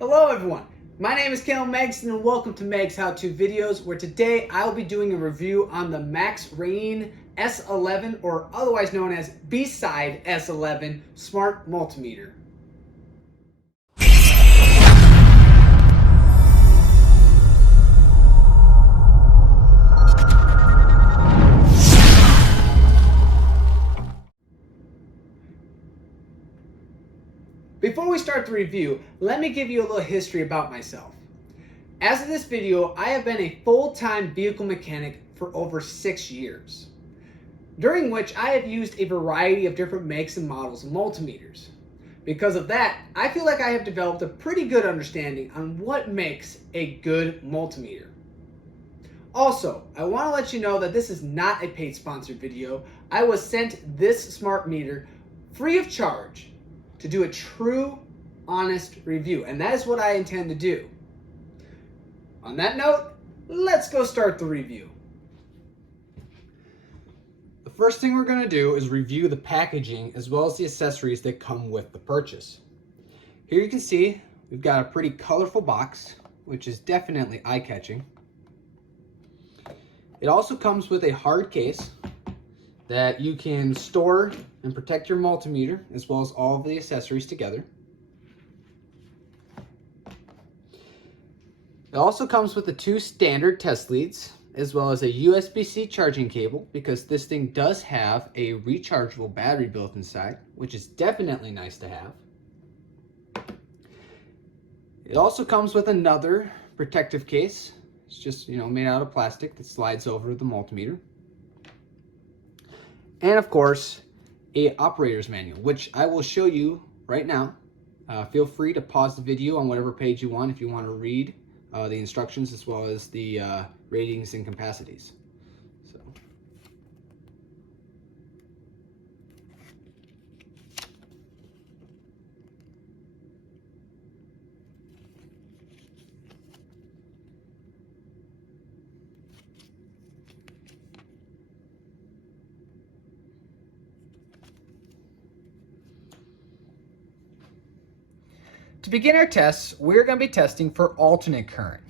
Hello everyone, my name is Maxrieny and welcome to Meg's How To Videos, where today I will be doing a review on the Maxrieny S11, or otherwise known as Bside S11 Smart Multimeter. Before we start the review, let me give you a little history about myself. As of this video, I have been a full-time vehicle mechanic for over 6 years, during which I have used a variety of different makes and models of multimeters. Because of that, I feel like I have developed a pretty good understanding on what makes a good multimeter. Also, I want to let you know that this is not a paid sponsored video. I was sent this smart meter free of charge to do a true, honest review, and that is what I intend to do. On that note, let's go start the review. The first thing we're going to do is review the packaging as well as the accessories that come with the purchase. Here you can see we've got a pretty colorful box, which is definitely eye-catching. It also comes with a hard case that you can store and protect your multimeter as well as all of the accessories together. It also comes with the 2 standard test leads as well as a USB-C charging cable, because this thing does have a rechargeable battery built inside, which is definitely nice to have. It also comes with another protective case. It's just, made out of plastic that slides over the multimeter. And of course, a operator's manual, which I will show you right now. Feel free to pause the video on whatever page you want if you want to read the instructions as well as the ratings and capacities. So. To begin our tests, we're going to be testing for alternate current.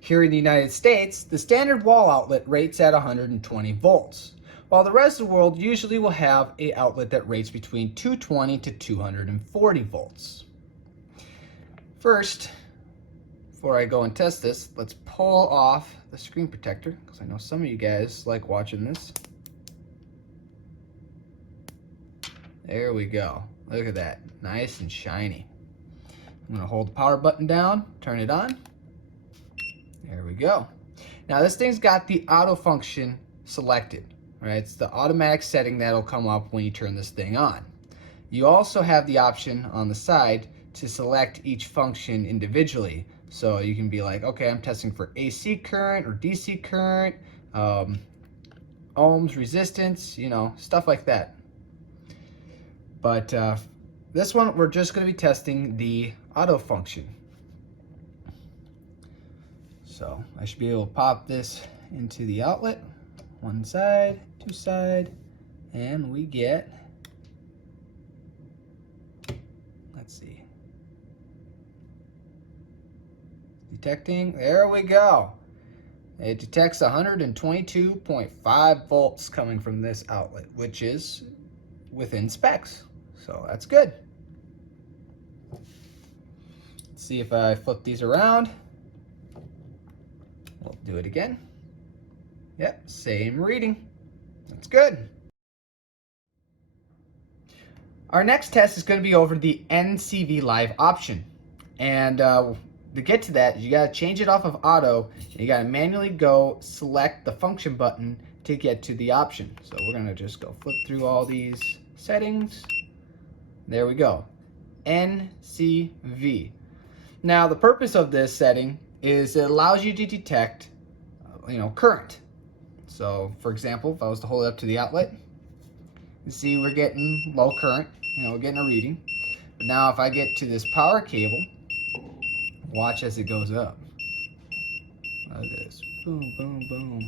Here in the United States, the standard wall outlet rates at 120 volts, while the rest of the world usually will have an outlet that rates between 220 to 240 volts. First, before I go and test this, let's pull off the screen protector, because I know some of you guys like watching this. There we go. Look at that. Nice and shiny. I'm going to hold the power button down, turn it on. There we go. Now this thing's got the auto function selected, right? It's the automatic setting that'll come up when you turn this thing on. You also have the option on the side to select each function individually. So you can be like, okay, I'm testing for AC current or DC current, ohms, resistance, stuff like that. But this one, we're just going to be testing the auto function. So I should be able to pop this into the outlet, one side, two side, and we get, let's see, detecting, there we go. It detects 122.5 volts coming from this outlet, which is within specs. So that's good. Let's see if I flip these around. We'll do it again. Yep, same reading. That's good. Our next test is going to be over the NCV Live option. And to get to that, you got to change it off of auto. And you got to manually go select the function button to get to the option. So we're going to just go flip through all these settings. There we go. NCV. Now the purpose of this setting is it allows you to detect current. So for example, if I was to hold it up to the outlet, you see we're getting low current, we're getting a reading. But now if I get to this power cable, watch as it goes up. Look at this. Boom, boom, boom.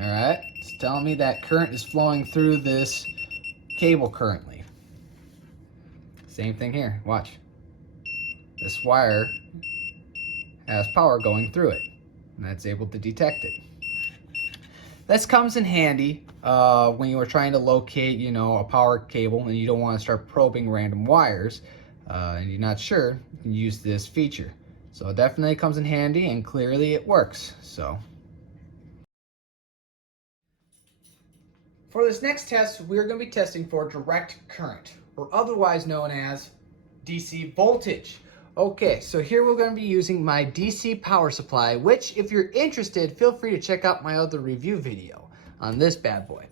All right, telling me that current is flowing through this cable currently. Same thing here, watch. This wire has power going through it, and that's able to detect it. This comes in handy when you are trying to locate, a power cable and you don't want to start probing random wires and you're not sure, you can use this feature. So it definitely comes in handy, and clearly it works. So for this next test, we're going to be testing for direct current, or otherwise known as DC voltage. Okay, so here we're going to be using my DC power supply, which if you're interested, feel free to check out my other review video on this bad boy.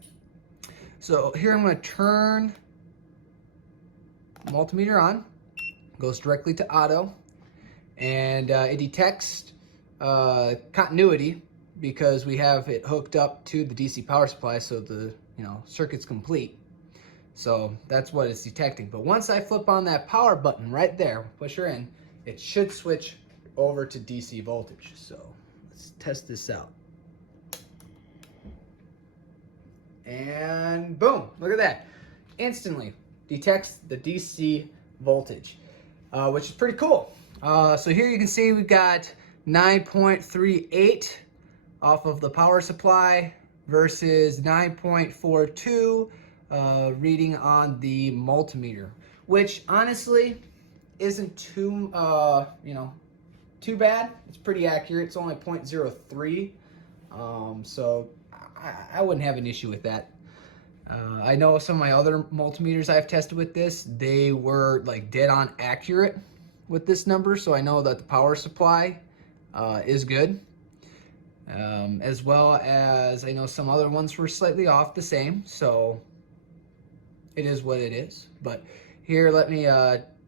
So here I'm going to turn the multimeter on, goes directly to auto, and it detects continuity because we have it hooked up to the DC power supply, so the circuit's complete. So that's what it's detecting. But once I flip on that power button right there, push her in, it should switch over to DC voltage. So let's test this out. And boom, look at that. Instantly detects the DC voltage, which is pretty cool. So here you can see we've got 9.38 off of the power supply versus 9.42 reading on the multimeter, which honestly isn't too too bad. It's pretty accurate. It's only 0.03, so I wouldn't have an issue with that. I know some of my other multimeters I've tested with this, they were like dead on accurate with this number, so I know that the power supply is good. As well as I know some other ones were slightly off the same, so it is what it is. But here, let me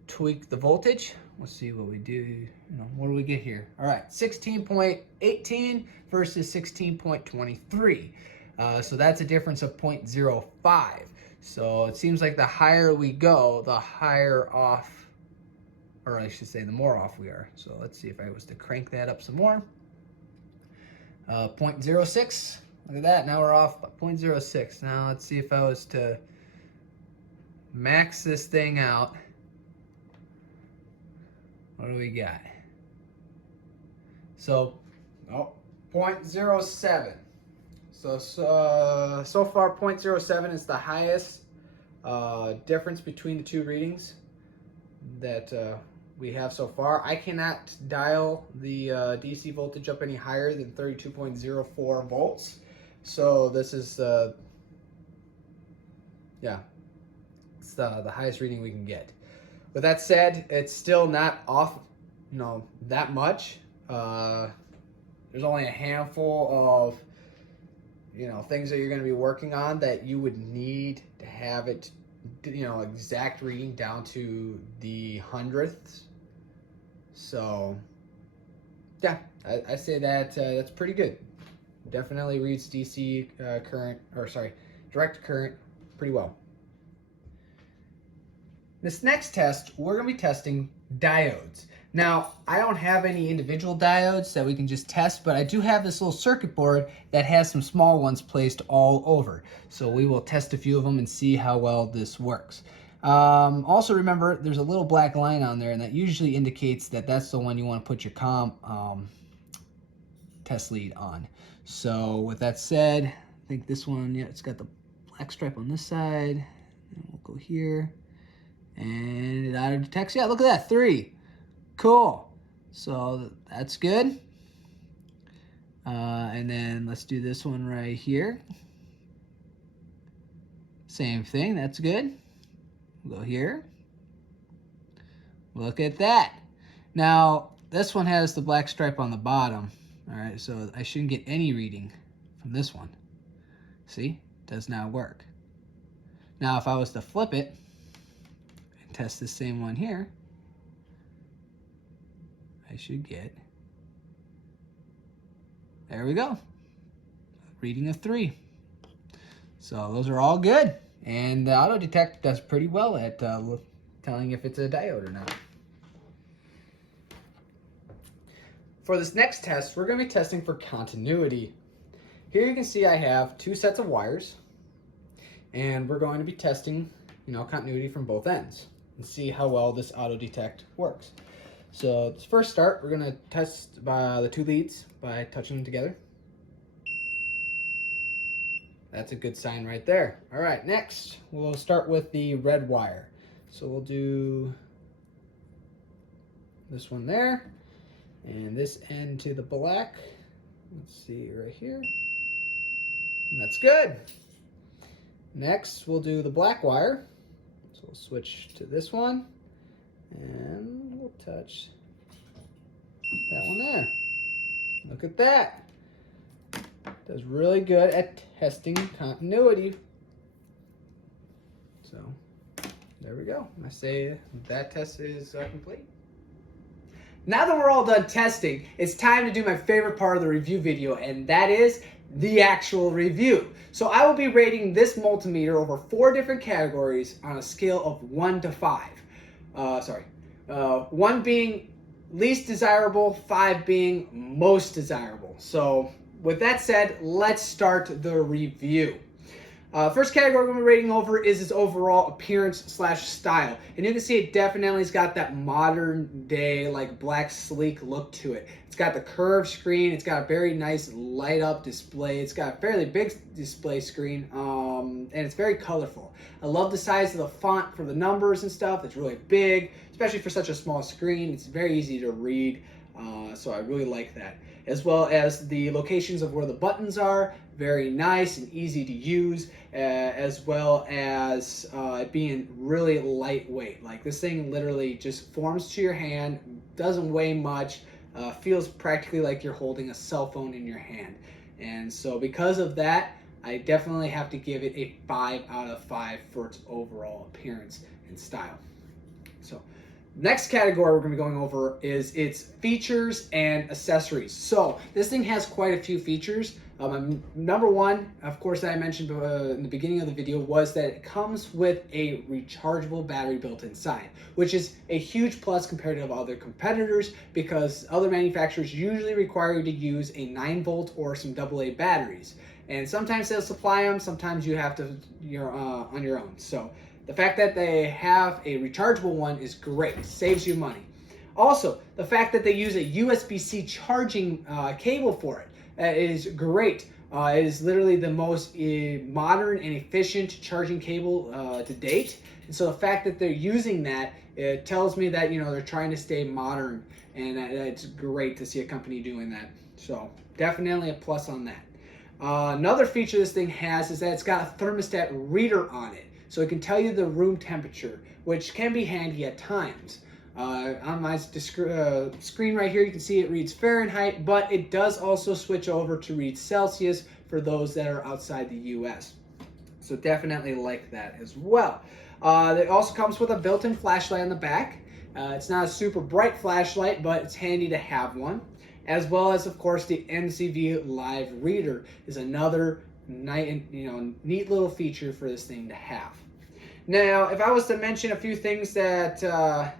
tweak the voltage. Let's see what we do. What do we get here? All right, 16.18 versus 16.23. So that's a difference of 0.05. So it seems like the higher we go, the higher off, or I should say the more off we are. So let's see if I was to crank that up some more. 0.06. Look at that. Now we're off by 0.06. Now let's see if I was to max this thing out. What do we got? So, 0.07. So far 0.07 is the highest difference between the two readings that we have so far. I cannot dial the DC voltage up any higher than 32.04 volts. So this is it's the highest reading we can get. With that said, it's still not off, that much. There's only a handful of things that you're going to be working on that you would need to have it, exact reading down to the hundredths. So yeah, I say that that's pretty good. Definitely reads DC direct current pretty well. This next test, we're going to be testing diodes. Now, I don't have any individual diodes that we can just test, but I do have this little circuit board that has some small ones placed all over. So we will test a few of them and see how well this works. Also remember, there's a little black line on there, and that usually indicates that that's the one you want to put your test lead on. So with that said, I think this one, it's got the black stripe on this side. And we'll go here. And it auto detects. Yeah, look at that, 3. Cool. So that's good. And then let's do this one right here. Same thing, that's good. We'll go here. Look at that. Now, this one has the black stripe on the bottom. All right, so I shouldn't get any reading from this one. See, does not work. Now, if I was to flip it, test the same one here, I should get, there we go, reading of 3. So those are all good, and the auto detect does pretty well at telling if it's a diode or not. For this next test, we're going to be testing for continuity. here you can see I have 2 sets of wires, and we're going to be testing, continuity from both ends and see how well this auto detect works. So let's first start, we're going to test by the 2 leads by touching them together. That's a good sign right there. All right, next we'll start with the red wire. So we'll do this one there, and this end to the black. Let's see right here. And that's good. Next, we'll do the black wire. So we'll switch to this one, and we'll touch that one there. Look at that. Does really good at testing continuity. So there we go. I say that test is complete. Now that we're all done testing, it's time to do my favorite part of the review video, and that is the actual review. So I will be rating this multimeter over 4 different categories on a scale of 1 to 5. 1 being least desirable, 5 being most desirable. So with that said, let's start the review. First category we're going to be rating over is its overall appearance / style. And you can see it definitely has got that modern day, like black sleek look to it. It's got the curved screen. It's got a very nice light up display. It's got a fairly big display screen, and it's very colorful. I love the size of the font for the numbers and stuff. It's really big, especially for such a small screen. It's very easy to read, so I really like that. As well as the locations of where the buttons are, very nice and easy to use, as well as it being really lightweight. Like this thing literally just forms to your hand, doesn't weigh much, feels practically like you're holding a cell phone in your hand. And so because of that, I definitely have to give it a 5 out of 5 for its overall appearance and style. So next category we're going to be going over is its features and accessories. So this thing has quite a few features. Number 1, of course, that I mentioned in the beginning of the video, was that it comes with a rechargeable battery built inside, which is a huge plus compared to other competitors, because other manufacturers usually require you to use a 9-volt or some AA batteries. And sometimes they'll supply them, sometimes you have to, you're on your own. So the fact that they have a rechargeable one is great, saves you money. Also, the fact that they use a USB-C charging cable for it is great. It is literally the most modern and efficient charging cable to date. And so the fact that they're using that, it tells me that they're trying to stay modern, and it's great to see a company doing that. So definitely a plus on that. Another feature this thing has is that it's got a thermostat reader on it. So it can tell you the room temperature, which can be handy at times. On my screen right here, you can see it reads Fahrenheit, but it does also switch over to read Celsius for those that are outside the US. So definitely like that as well. It also comes with a built-in flashlight on the back. It's not a super bright flashlight, but it's handy to have one. As well as, of course, the NCV Live Reader is another neat little feature for this thing to have. Now, if I was to mention a few things that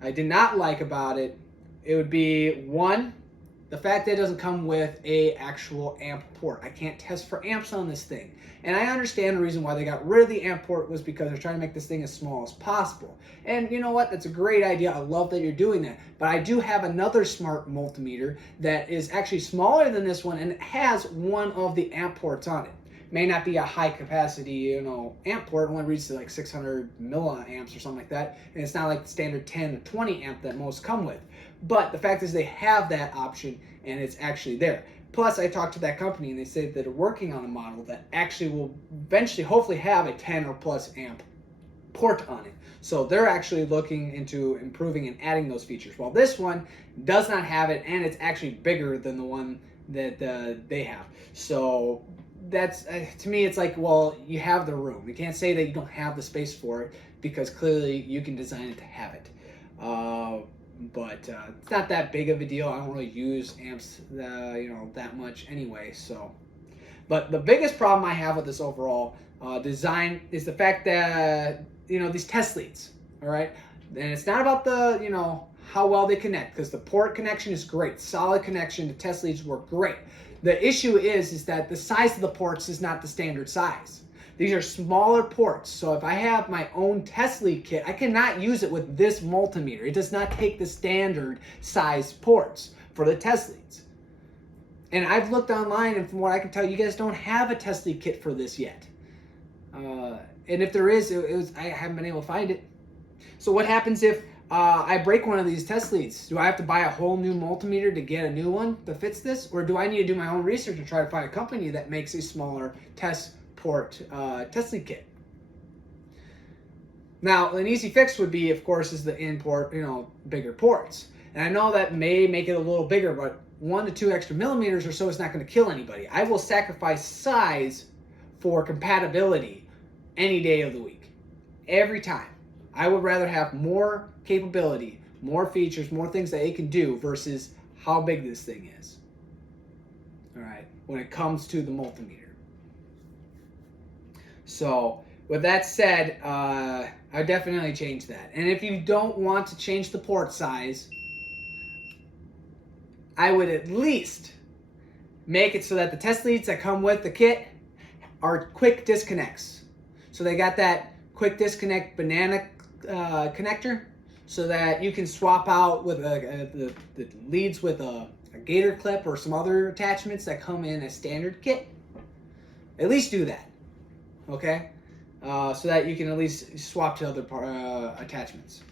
I did not like about it, it would be 1, the fact that it doesn't come with a actual amp port. I can't test for amps on this thing. And I understand the reason why they got rid of the amp port was because they're trying to make this thing as small as possible. And you know what? That's a great idea. I love that you're doing that. But I do have another smart multimeter that is actually smaller than this one, and it has one of the amp ports on it. May not be a high capacity, amp port. It only reads to like 600 milliamps or something like that. And it's not like the standard 10 or 20 amp that most come with. But the fact is they have that option, and it's actually there. Plus, I talked to that company, and they said that they're working on a model that actually will eventually hopefully have a 10 or plus amp port on it. So they're actually looking into improving and adding those features. While this one does not have it, and it's actually bigger than the one that they have. So that's, to me, it's like, well, you have the room. You can't say that you don't have the space for it, because clearly you can design it to have it. But it's not that big of a deal. I don't really use amps, that much anyway. So, but the biggest problem I have with this overall design is the fact that these test leads. All right, and it's not about the how well they connect, because the port connection is great, solid connection. The test leads work great. The issue is that the size of the ports is not the standard size. These are smaller ports, so if I have my own test lead kit, I cannot use it with this multimeter. It does not take the standard size ports for the test leads. And I've looked online, and from what I can tell, you guys don't have a test lead kit for this yet. And if there is, I haven't been able to find it. So what happens if I break one of these test leads? Do I have to buy a whole new multimeter to get a new one that fits this? Or do I need to do my own research and try to find a company that makes a smaller test port test lead kit? Now, an easy fix would be, of course, is the in-port, bigger ports. And I know that may make it a little bigger, but 1 to 2 extra millimeters or so is not going to kill anybody. I will sacrifice size for compatibility any day of the week. Every time. I would rather have more capability, more features, more things that it can do versus how big this thing is. All right, when it comes to the multimeter. So with that said, I definitely change that. And if you don't want to change the port size, I would at least make it so that the test leads that come with the kit are quick disconnects. So they got that quick disconnect banana connector, so that you can swap out with the leads with a gator clip or some other attachments that come in a standard kit. At least do that, okay? So that you can at least swap to other attachments.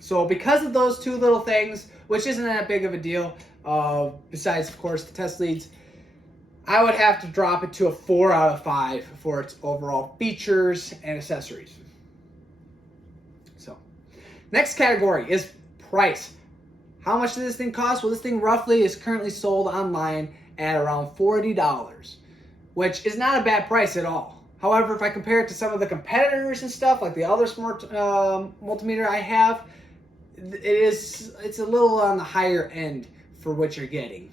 So because of those two little things, which isn't that big of a deal, besides of course the test leads, I would have to drop it to a 4 out of 5 for its overall features and accessories. So, next category is price. How much does this thing cost? Well, this thing roughly is currently sold online at around $40, which is not a bad price at all. However, if I compare it to some of the competitors and stuff, like the other smart multimeter I have, it's a little on the higher end for what you're getting.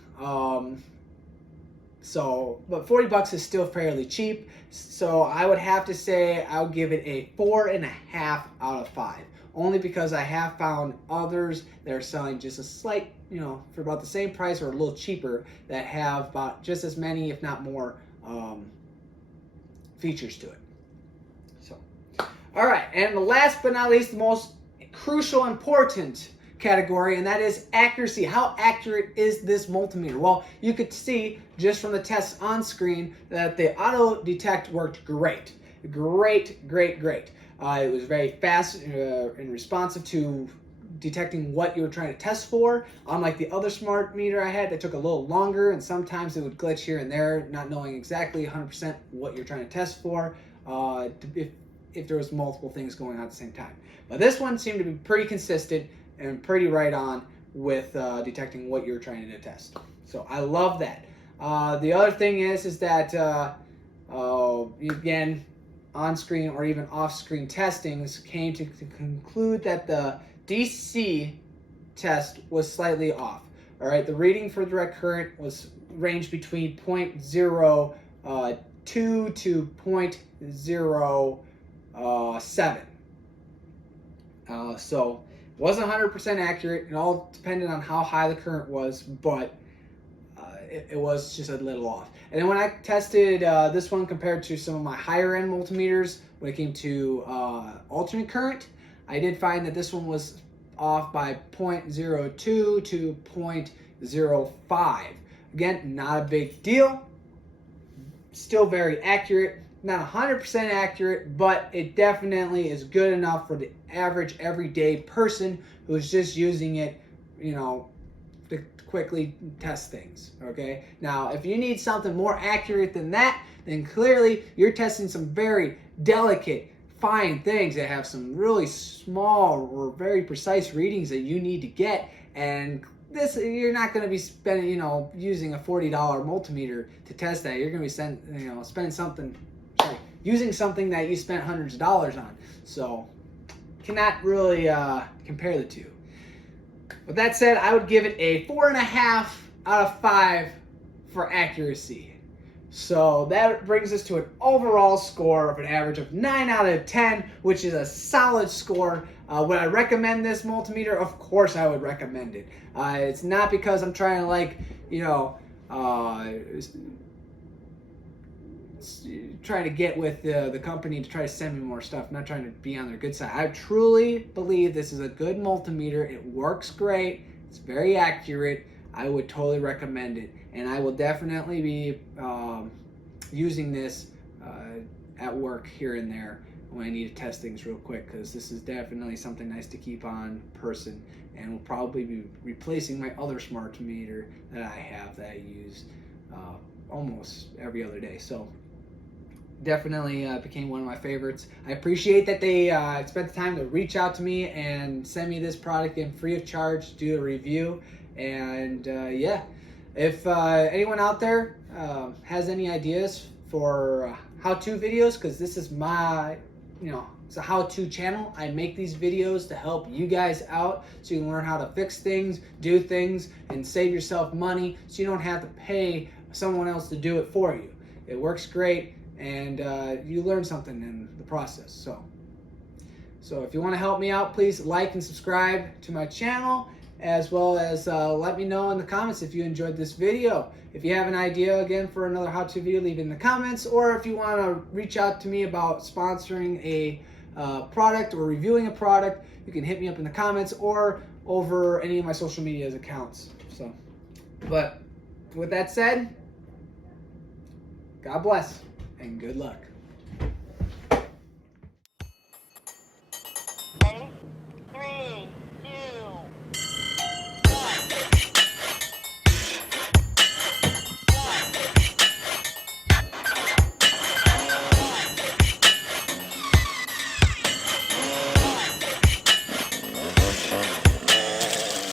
But 40 bucks is still fairly cheap. So I would have to say I'll give it a 4.5 out of 5. Only because I have found others that are selling just a slight, for about the same price or a little cheaper, that have about just as many, if not more, features to it. So, all right, and the last but not least, the most crucial, important category, and that is accuracy. How accurate is this multimeter? Well, you could see just from the tests on screen that the auto detect worked great. Great. It was very fast and responsive to detecting what you were trying to test for. Unlike the other smart meter I had that took a little longer, and sometimes it would glitch here and there, not knowing exactly 100% what you're trying to test for, if there was multiple things going on at the same time. But this one seemed to be pretty consistent and pretty right on with detecting what you're trying to test. So I love that. The other thing is that again, on-screen or even off-screen testings came to conclude that the DC test was slightly off. All right, the reading for direct current was ranged between 0.02 to 0.07. So it wasn't 100% accurate. It all depended on how high the current was, but it was just a little off. And then when I tested this one compared to some of my higher end multimeters, when it came to alternate current, I did find that this one was off by 0.02 to 0.05. Again, not a big deal. Still very accurate. Not 100% accurate, but it definitely is good enough for the average everyday person who's just using it, to quickly test things, okay? Now, if you need something more accurate than that, then clearly you're testing some very delicate, fine things that have some really small or very precise readings that you need to get, and this, you're not going to be spending, using a $40 multimeter to test that. You're going to be using something that you spent hundreds of dollars on. So, cannot really compare the two. With that said, I would give it a 4.5 out of 5 for accuracy. So that brings us to an overall score of an average of 9 out of 10, which is a solid score. Would I recommend this multimeter? Of course I would recommend it. It's not because I'm trying to trying to get with the company to try to send me more stuff. I'm not trying to be on their good side. I truly believe this is a good multimeter. It works great. It's very accurate. I would totally recommend it, and I will definitely be using this at work here and there when I need to test things real quick, because this is definitely something nice to keep on person, and will probably be replacing my other smart meter that I have that I use almost every other day. So definitely became one of my favorites. I appreciate that they spent the time to reach out to me and send me this product in free of charge, do a review. And yeah, if anyone out there has any ideas for how-to videos, because this is my, it's a how-to channel. I make these videos to help you guys out so you can learn how to fix things, do things, and save yourself money so you don't have to pay someone else to do it for you. It works great, and you learn something in the process. So if you want to help me out, please like and subscribe to my channel, as well as let me know in the comments if you enjoyed this video. If you have an idea again for another how-to video, leave it in the comments, or if you want to reach out to me about sponsoring a product or reviewing a product, you can hit me up in the comments or over any of my social media accounts. But with that said, God bless and good luck.